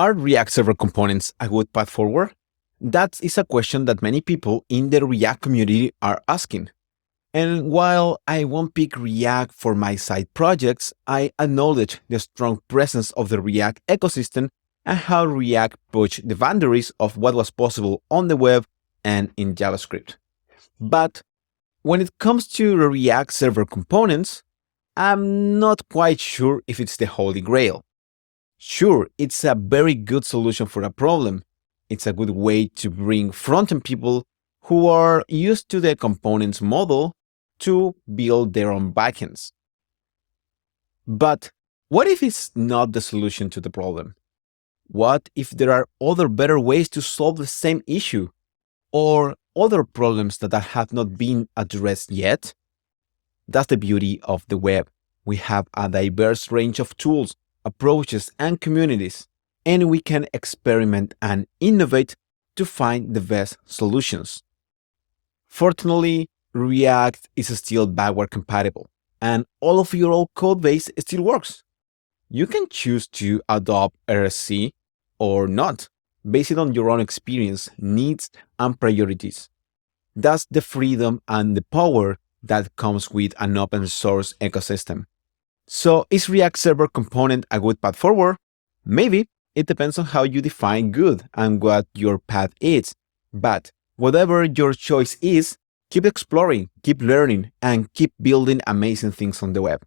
Are React Server components a good path forward? That is a question that many people in the React community are asking. And while I won't pick React for my side projects, I acknowledge the strong presence of the React ecosystem and how React pushed the boundaries of what was possible on the web and in JavaScript. But when it comes to React Server components, I'm not quite sure if it's the holy grail. Sure, it's a very good solution for a problem. It's a good way to bring front-end people who are used to the components model to build their own backends. But what if it's not the solution to the problem? What if there are other better ways to solve the same issue or other problems that have not been addressed yet? That's the beauty of the web. We have a diverse range of tools, approaches, and communities, and we can experiment and innovate to find the best solutions. Fortunately, React is still backward compatible, and all of your old code base still works. You can choose to adopt RSC or not, based on your own experience, needs, and priorities. That's the freedom and the power that comes with an open source ecosystem. So is React Server component a good path forward? Maybe. It depends on how you define good and what your path is. But whatever your choice is, keep exploring, keep learning, and keep building amazing things on the web.